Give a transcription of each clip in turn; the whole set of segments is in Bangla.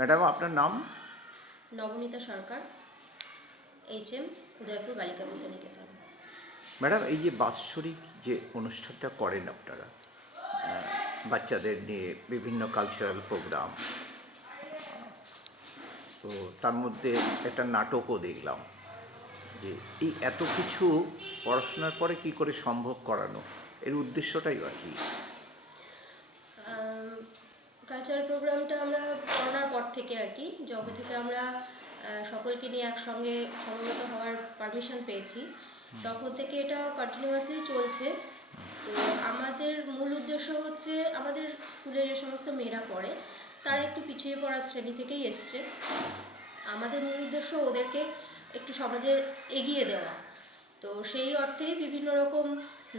ম্যাডাম, আপনার নাম? নবনীতা সরকার, HM, উদয়পুর বালিকা বিদ্যানিকেতন। ম্যাডাম, এই যে বাৎসরিক যে অনুষ্ঠানটা করেন আপনারা বাচ্চাদের নিয়ে, বিভিন্ন কালচারাল প্রোগ্রাম, তো তার মধ্যে একটা নাটকও দেখলাম, যে এই এত কিছু পড়াশোনার পরে কি করে সম্ভব করানো, এর উদ্দেশ্যটাই বা কি? কালচারাল প্রোগ্রামটা আমরা করোনার পর থেকে যবে থেকে আমরা সকলকে নিয়ে একসঙ্গে সমবেত হওয়ার পারমিশন পেয়েছি, তখন থেকে এটা কন্টিনিউয়াসলি চলছে। তো আমাদের মূল উদ্দেশ্য হচ্ছে, আমাদের স্কুলে যে সমস্ত মেয়েরা পড়ে তারা একটু পিছিয়ে পড়া শ্রেণী থেকেই এসছে। আমাদের মূল উদ্দেশ্য ওদেরকে একটু সমাজে এগিয়ে দেওয়া। তো সেই অর্থেই বিভিন্ন রকম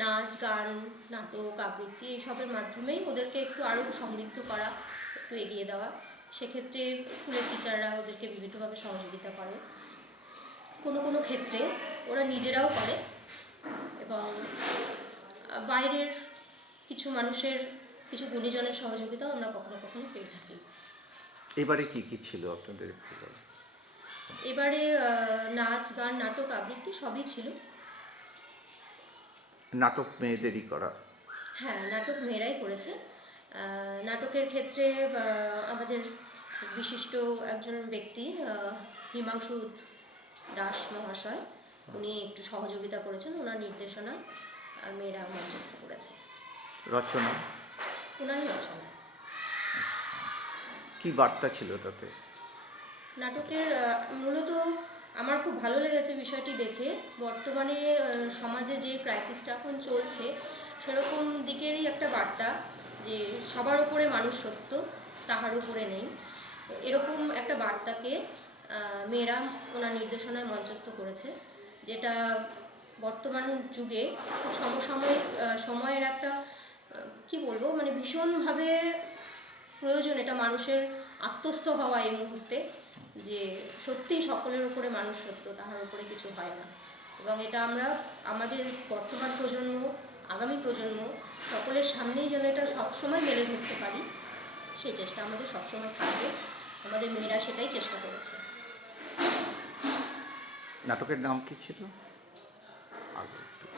নাচ, গান, নাটক, আবৃত্তি এইসবের মাধ্যমেই ওদেরকে একটু আরও সমৃদ্ধ করা, একটু এগিয়ে দেওয়া। সেক্ষেত্রে স্কুলের টিচাররা ওদেরকে বিভিন্নভাবে সহযোগিতা করে, কোনো কোনো ক্ষেত্রে ওরা নিজেরাও করে, এবং বাইরের কিছু মানুষের, কিছু গুণীজনের সহযোগিতাও আমরা কখনো কখনো পেয়ে থাকি। এবারে কি কি ছিল আপনাদের? এবারে নাচ, গান, নাটক, আবৃত্তি সবই ছিল। নাটক মেয়েদেরই করা? হ্যাঁ, নাটক মেয়েরাই করেছে। নাটকের ক্ষেত্রে আমাদের বিশিষ্ট একজন ব্যক্তি, হিমাংশু দাস মহাশয়, উনি একটু সহযোগিতা করেছেন। ওনার নির্দেশনায় মেয়েরা মঞ্চস্থ করেছে। রচনা? ওনারই রচনা। কি বার্তা ছিল তাতে? নাটকের মূলত আমার খুব ভালো লেগেছে বিষয়টি দেখে। বর্তমানে সমাজে যে ক্রাইসিসটা এখন চলছে, সেরকম দিকেরই একটা বার্তা, যে সবার উপরে মানুষ সত্য, তাহার উপরে নেই। এরকম একটা বার্তাকে মেয়েরা ওনার নির্দেশনায় মঞ্চস্থ করেছে, যেটা বর্তমান যুগে সমসাময়িক সময়ের একটা কি বলবো, মানে ভীষণভাবে প্রয়োজন এটা মানুষের আত্মস্থ হওয়া এই মুহূর্তে, যে সত্যিই সকলের উপরে মানুষ সত্য, তাহার উপরে কিছু হয় না। এবং এটা আমরা আমাদের বর্তমান প্রজন্ম, আগামী প্রজন্ম সকলের সামনেই যেন এটা সবসময় মেলে ধরতে পারি, সেই চেষ্টা আমাদের সবসময় থাকবে। আমাদের মেয়েরা সেটাই চেষ্টা করেছে। নাটকের নাম কি ছিল? আগন্তুক।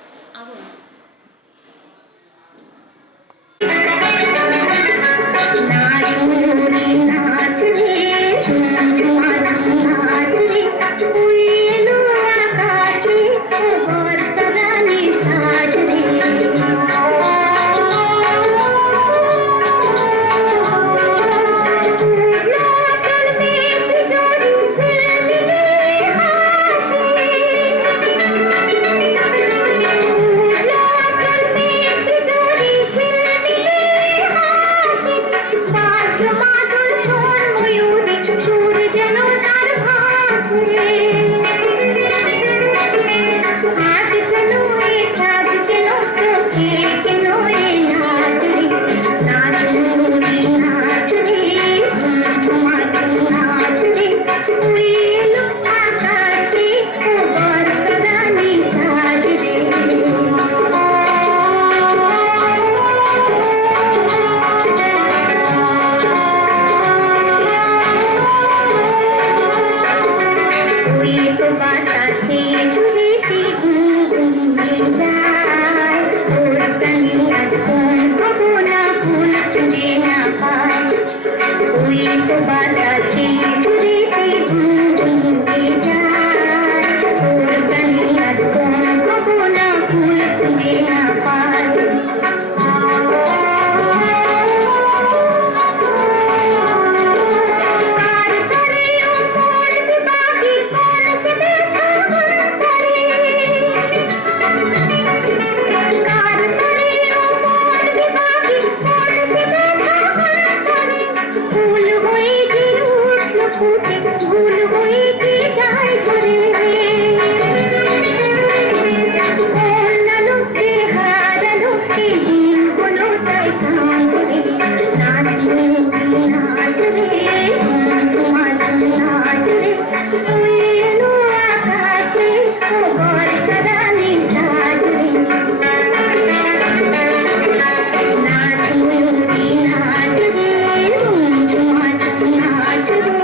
Thank you.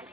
এই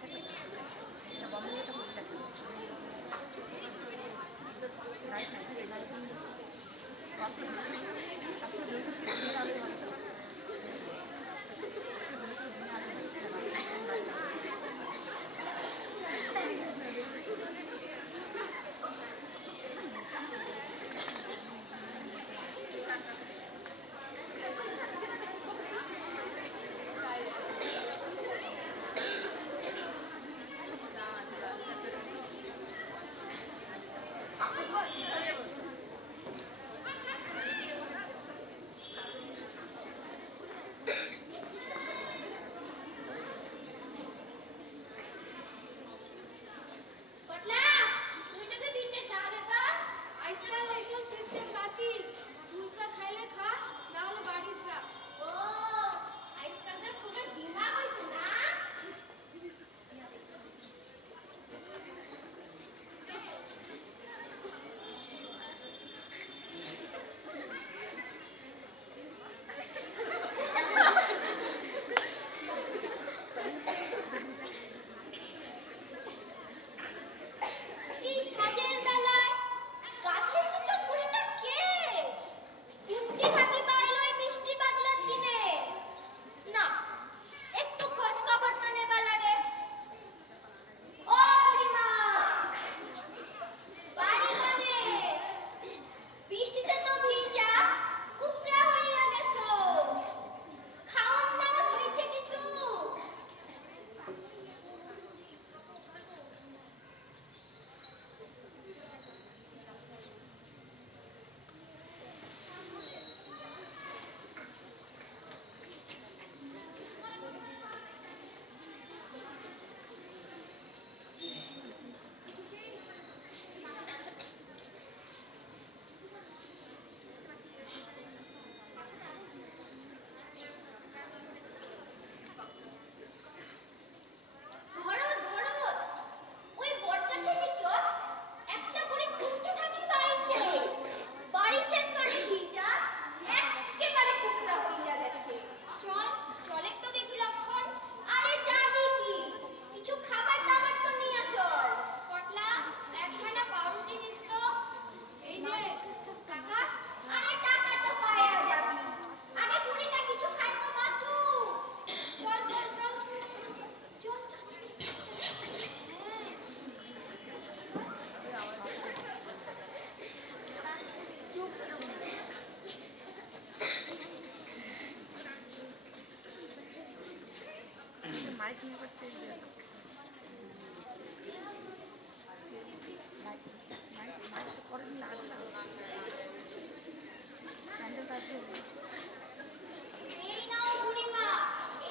নাও বুড়িমা,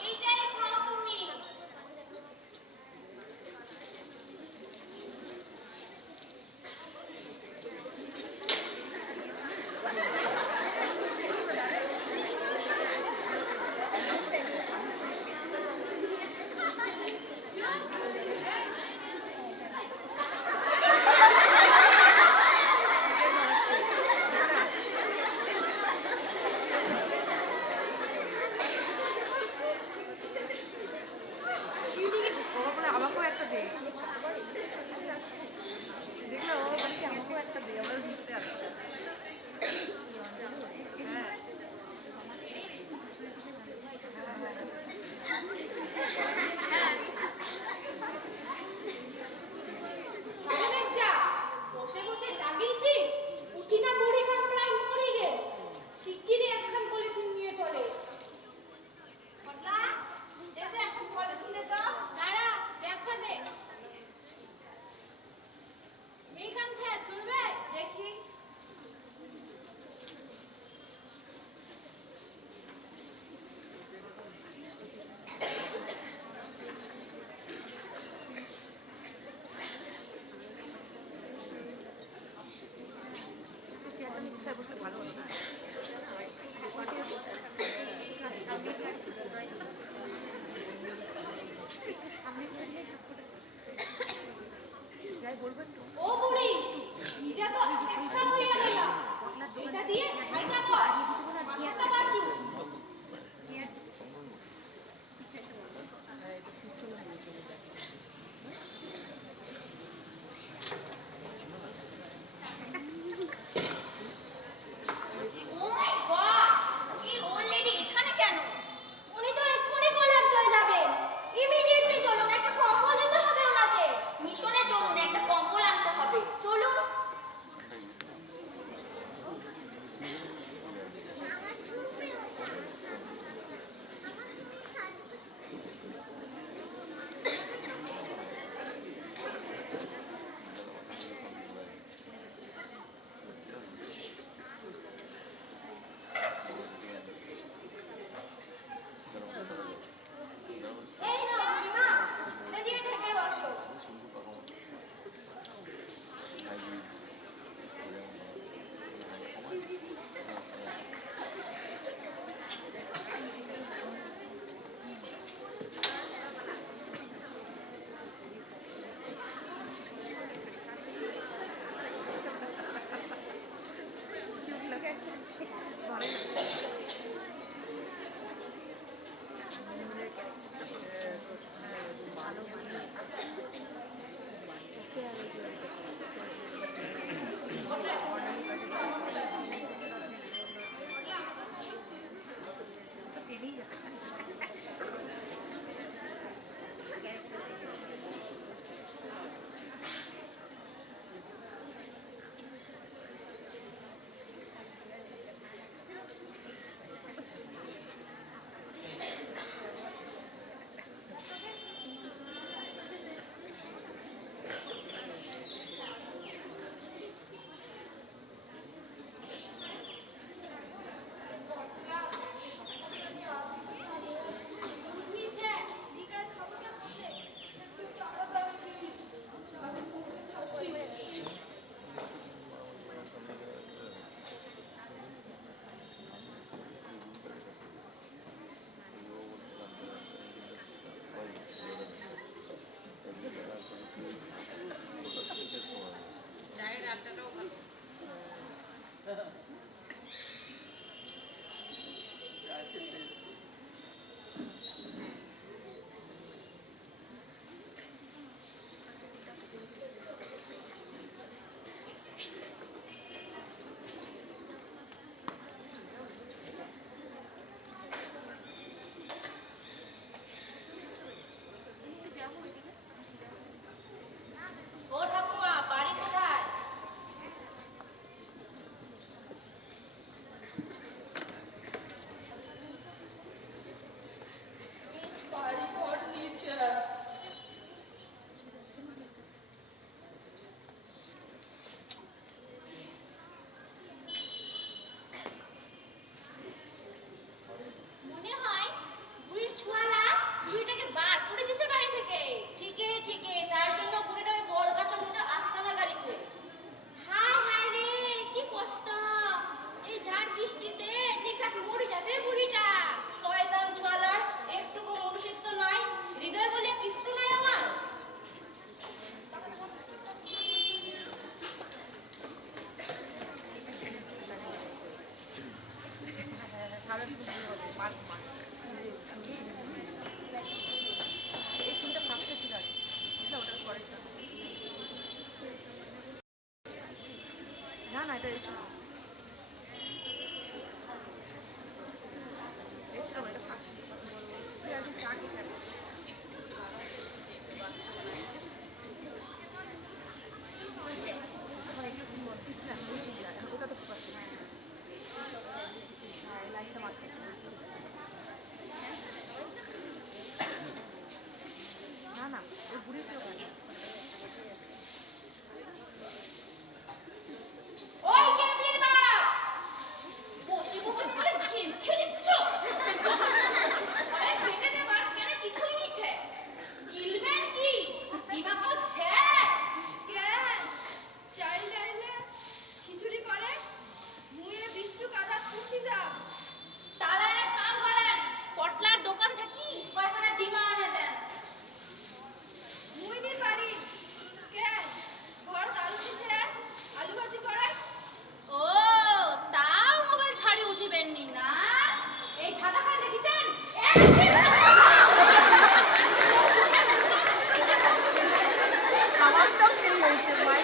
এইটাই খাও তুমি। আমাকেও একটা দে, দেখলো মানে আমাকেও একটা দে, আমরা ঘুরতে আসবো। বসে বসে জাগিয়েছিস, উঠি না বুড়িমা, প্রায় মরি রে। শিগগিরই একখান পলিথিন নিয়ে চলে। দাঁড়া, দেখা দে। এইখান ছাড় চলবে? দেখি। বসলে ভালো হতো না? যাই বলবেন তো। ও বুড়ি, ভিজা তো একসাথে হয়ে গেল। এটা দিয়ে খাইতে বল, মাথাটা বাঁচু। আর এই সিনটা ফার্স্টে ছিল আর কি, বুঝলে, ওটার পরেরটা না না, এটা এসে এটা ফার্স্ট আগে থাকে। ওটা তো পাচ্ছি লাইনটা মারতে না না, ওই বুড়ি কেউ পারে। ওই কেবির বাপ বসে বসে বলে গেম খেলিচ্ছ আরে পেটে দেবার কেন কিছুই নিছে গিলবেন কি দিবা করছে কেন চাইল্ড লাইনে খিচুড়ি করে মুয়ে বিষ্ণু কাদা ফুটি যাব তারা এক কাম করেন পটলার দোকান থাকি কয়খানা ডিমা এনে দেন মুই নি পারি কেন ঘর আলু দিছে আলু ভাজি করে ও তাও মোবাইল ছাড়ি উঠিবেন নি না এই ঠাটা খাই দেখিছেন আমার তো ফিল হয়েছে ভাই।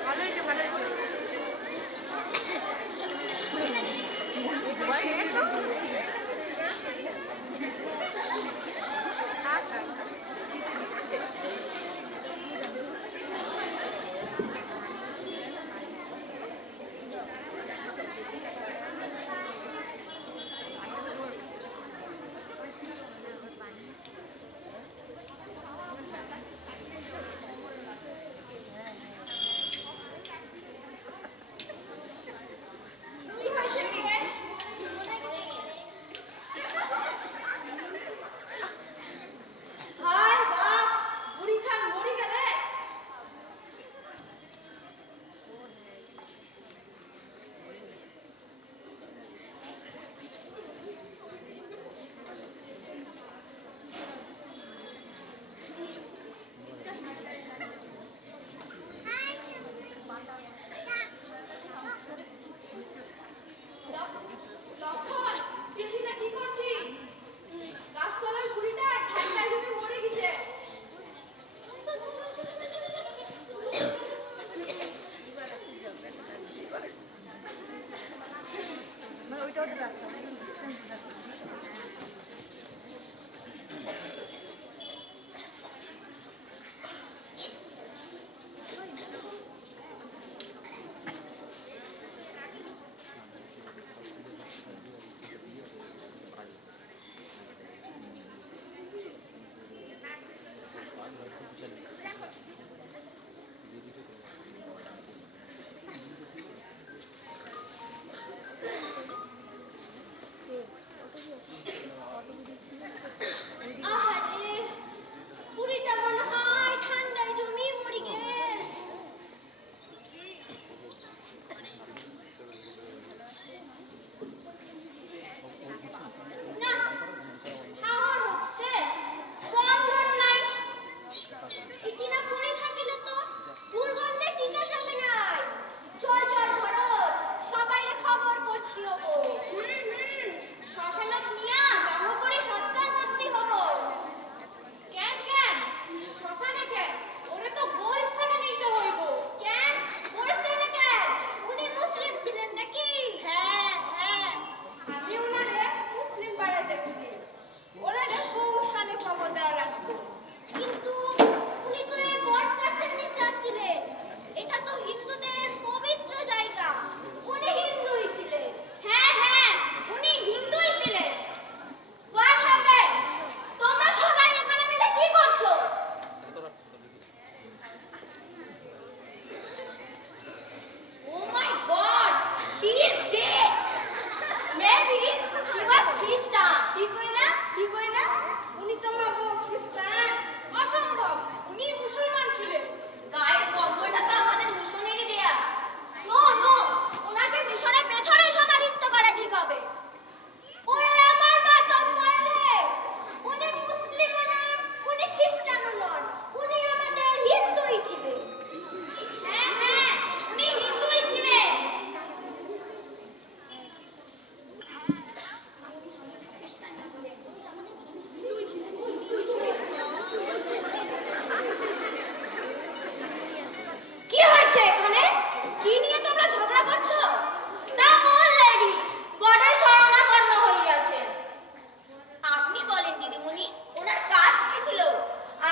ভালো হয়েছে ভালো হয়েছে ভাই, এই তো কি হয়েছে কে হাই বাপ বুড়ি খান মরি গেলে লক্ষণ টিভিটা কি করছি গাছতলার বুড়িটা ঠান্ডায় জমে মরে গেছে মানে ওইটাও তো রাখতে হবে। আহারে বুড়িটা মনে হয় ঠান্ডায় জমি মরে গেল না ঠাহর হচ্ছে স্পন্দন নাই এটি না পড়ে থাকিলে তো দুর্গন্ধে টিকা যাবে নাই চল চল ঘরত সবাইরে খবর করতে হবো শ্মশানত নিয়া গাহ করে সৎকার করতে হবো কেন কেন শ্মশানে কেন ওরে তো গোরস্থানে নিতে হইব কেন গোরস্থানে কেন উনি মুসলিম ছিলেন নাকি হ্যাঁ হ্যাঁ আমি ওনারে মুসলিম পাড়ায় দেখছি ওনারে গোরস্থানে খবর দেওয়া লাগবে কিন্তু উনি তো এই বট গাছের নিচে ছিলেন এটা তো হিন্দুদের পবিত্র জায়গা উনি হিন্দুই ছিলেন হ্যাঁ হ্যাঁ উনি হিন্দুই ছিলেন হোয়াট হ্যাপেন্ড তোমরা সবাই এখানে মিলে কি করছো oh my god she is dead maybe she was Christian কি কইনা উনি তো মাগো খ্রিস্টান অসম্ভব উনি মুসলমান ছিলেন গায়ের খবরটা তো আমাদের মিশনেরই দেয়া নো নো ওনাকে মিশনের পেছনে সমাধিস্থ করা ঠিক হবে ওরা দিদিমণি? ওনার কাস্ট কি ছিল?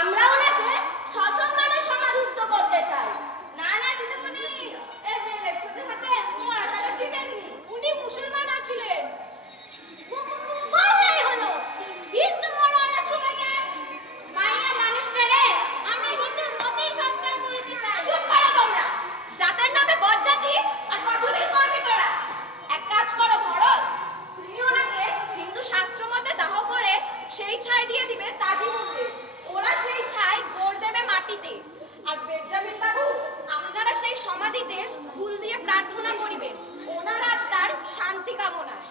আমরা ওনাকে সসম্মানে সমাধিস্থ করতে চাই। না না দিদিমণি, এর বেলে ছোট হাতে মাথাটা দিবেননি। উনি মুসলমান ছিলেন। বললেই হলো, হিন্দু মরানা ছুবেকে। মাইয়া মানুষটা রে, আমরা হিন্দুর মতেই সৎকার করিতে চাই। চুপ করো তোমরা। জাতের নামে বজ্জাতি আর কতদিন করবি তোরা? এক কাজ করো ভরত, তুমি ওনাকে হিন্দু শাস্ত্র মতে দাহ করে সেই ছাই দিয়ে দিবে তাজি মন্দির। ওরা সেই ছাই গড় দেবে মাটিতে। আর বেঞ্জামিন বাবু, আপনারা সেই সমাধিতে ফুল দিয়ে প্রার্থনা করিবেন ওনার আত্মার শান্তি কামনায়।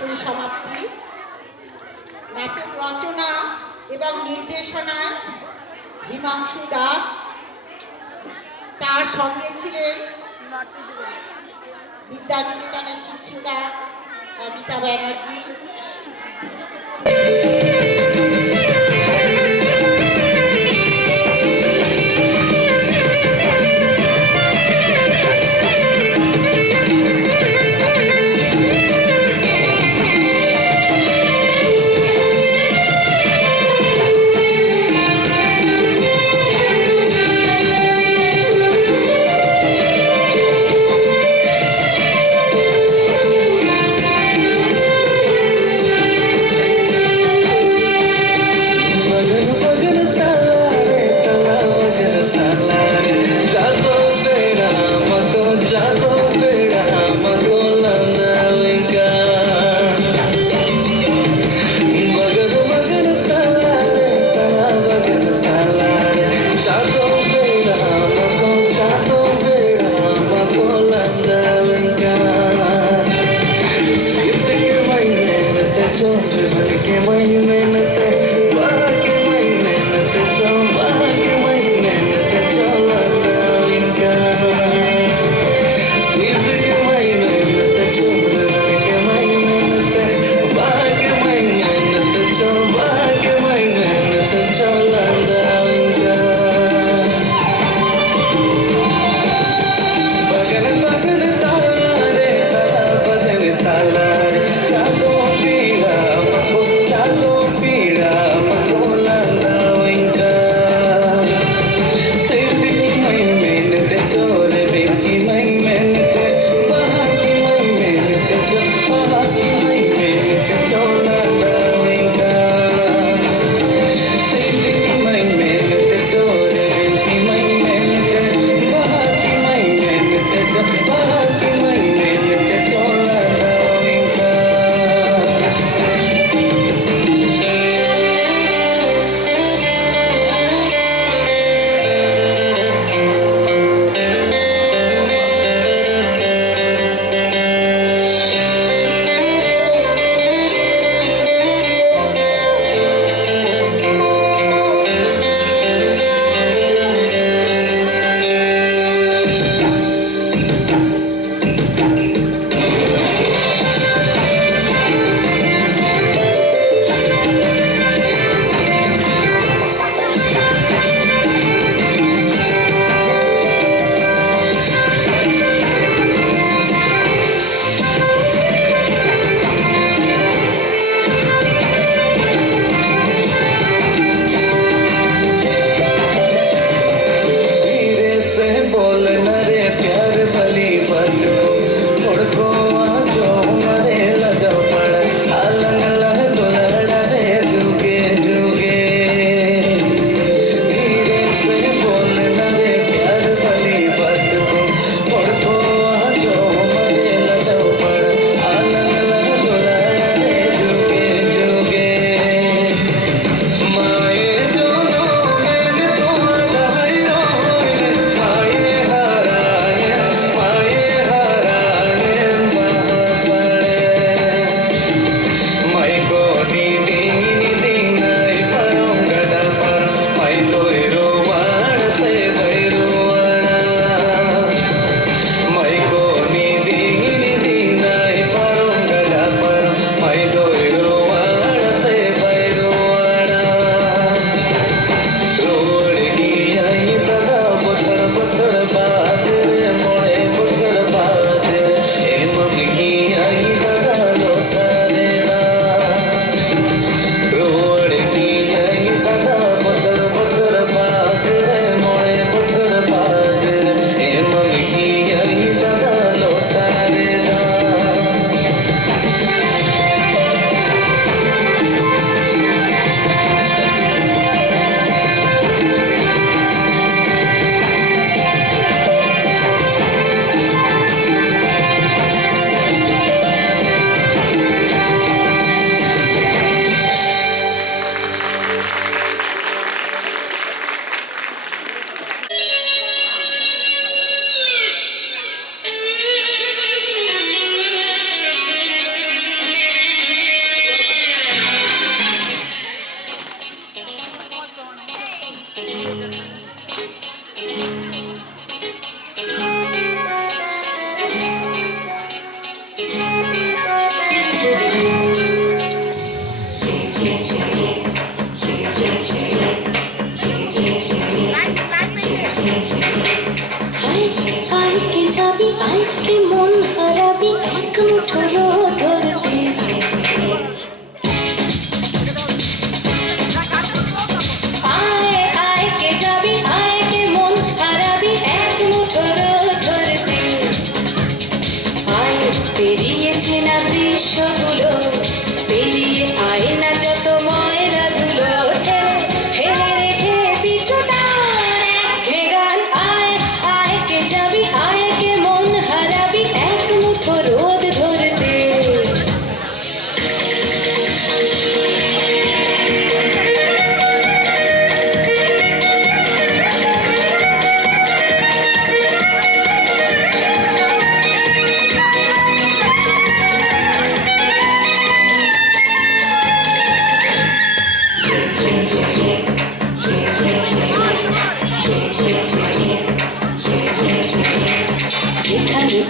পরিসমাপ্তি। নাটক রচনা এবং নির্দেশনায় হিমাংশু দাস, তার সঙ্গে ছিলেন বিদ্যানিকেতনের শিক্ষিকা রীতা ব্যানার্জি। चोर बन के वही मेहनत बाके वही मेहनत चो बाके वही मेहनत चला इनका सिद्ध के वही मेहनत चोर बन के वही मेहनत बाके वही मेहनत चो बाके वही मेहनत चला इनका बगन बगन ताला रे ताला बगन ताला रे जादू पीला जादू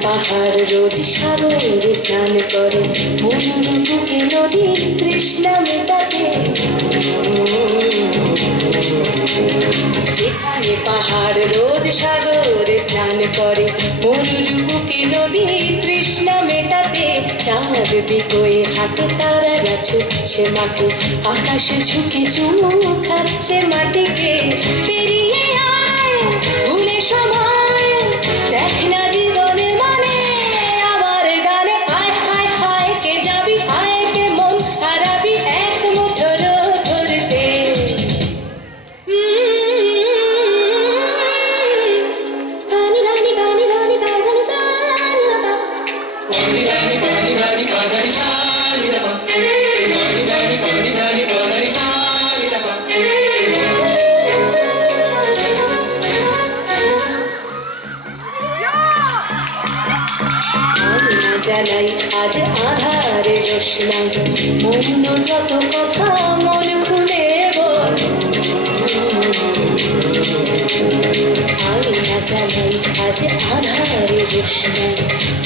পাহাড় রোজ সাগরে স্নান করে, মনুর বুকে নদী তৃষ্ণা মেটাতে। যেখানে পাহাড় রোজ সাগরে স্নান করে, মনুর বুকে নদী তৃষ্ণা মেটাতে। চাঁদ বিকোয়ে হাতে তারারা ছুটছে মাঠে, আকাশে ঝুঁকে চুমু খাচ্ছে মাটিকে। পেরিয়ে আয় ভুলে সময়, দেখ না জীবনে মানে আমার গানে। আয় আয় আয় কে যাবি, আয় কে মন হারাবি এক মুঠো রোদ ধরতে। গানি গানি গানি গানি গানি সানি বাবা। আয়না জ্বালাই আজ আধারে রোশনাই, মৌন যত কথা মন খুলে বল। আয়না জ্বালাই আজ আধারে রোশনাই,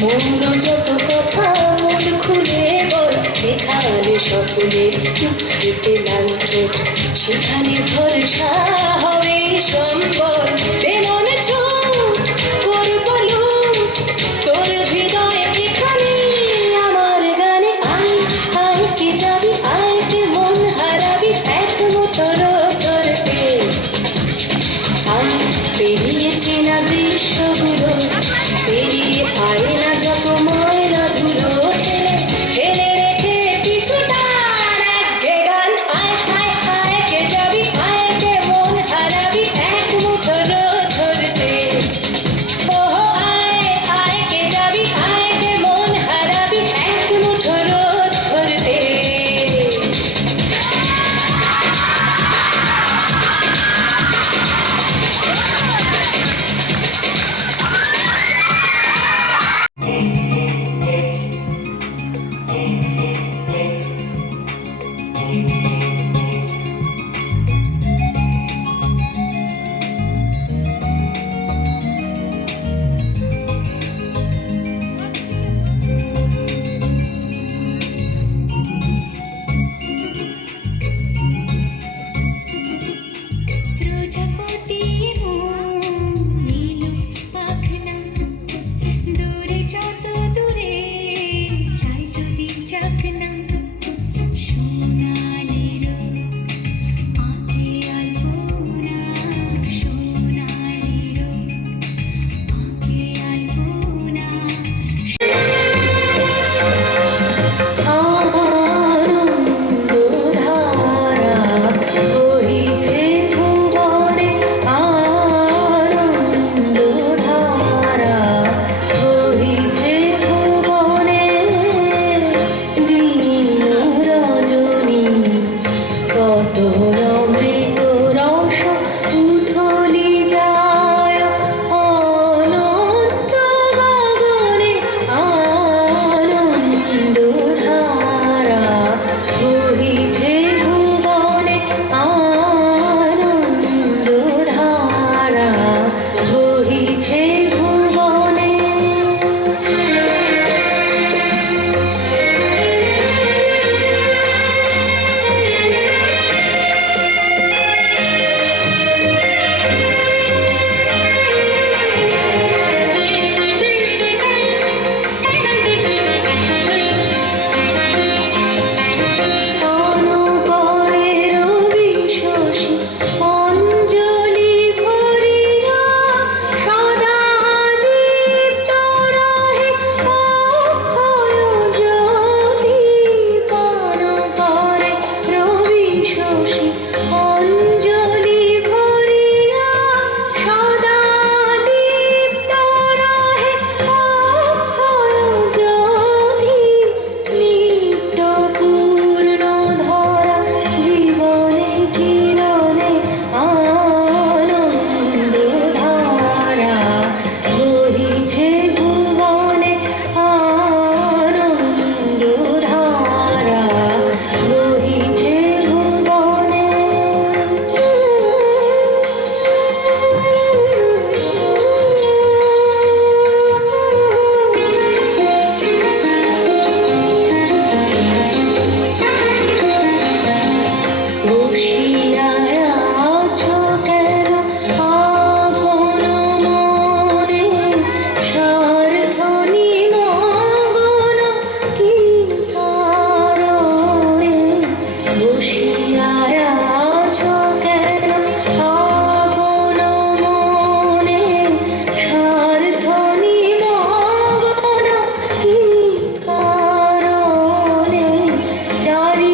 মৌন যত কথা মন খুলে বল। যেখানে স্বপ্নে টুকটুকে লাল ঠোঁট, সেখানে ভরসা হবে সম্বল। দে মনে ছুট করব লুট, তোর হৃদয়ে এখানে আমার গানে। আয় আয় কে যাবি, আয় কে মন হারাবি এক মুঠো রোদ ধরতে। আয় পেরিয়ে চেনা দৃশ্যগুলো, পেরিয়ে আয় না যত ময়লা ধুলো, ঠেলে ঠেলে রেখে পিছুটার একগে গান। আয় আয় আয় কে যাবি, আয় কে মন হারাবি এক মুঠো রোদ ধরতে। চারি